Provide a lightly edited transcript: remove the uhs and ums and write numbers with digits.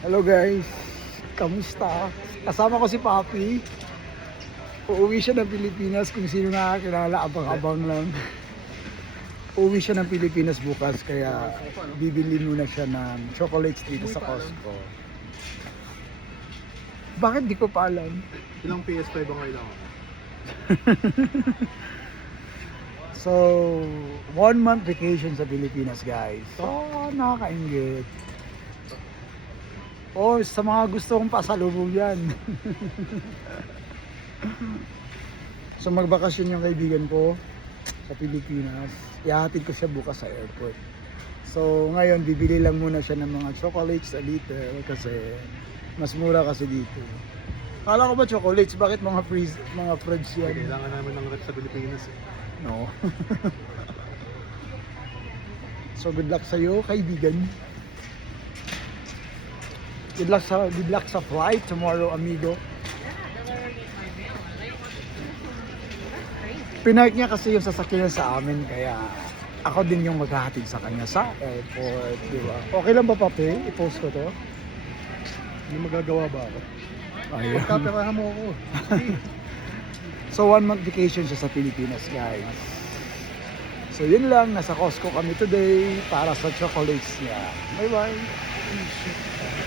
Hello guys, kamusta? Kasama ko si Papi. Uuwi siya ng Pilipinas, kung sino nakakilala, abang-abang lang. Uuwi siya ng Pilipinas bukas, kaya bibili muna siya ng chocolates dito sa Costco. Bakit di ko pa alam? Ilang PS5 ang kailangan? So, 1 month vacation sa Pilipinas guys. So, nakakaingit. Oh, sa mga gusto kong pasalubong yan. So magbakasyon yung kaibigan ko sa Pilipinas. Ihahatid ko siya bukas sa airport. So ngayon bibili lang muna siya ng mga chocolates sa Little kasi mas mura kasi dito. Kala ko ba chocolates? Bakit mga fruits yan? Kailangan namin ng rep sa Pilipinas eh. No. So good luck sa'yo, kaibigan. Good luck sa flight tomorrow, amigo. Pinark niya kasi yung sasakyan sa amin, kaya ako din yung maghahatid sa kanya sa airport, di ba? Okay lang ba, Papi? I-post ko to? May magagawa ba ako? Ayun. Pagkapirahan mo ako. So 1 month vacation siya sa Pilipinas, guys. So yun lang, nasa Costco kami today para sa chocolates niya. Bye bye.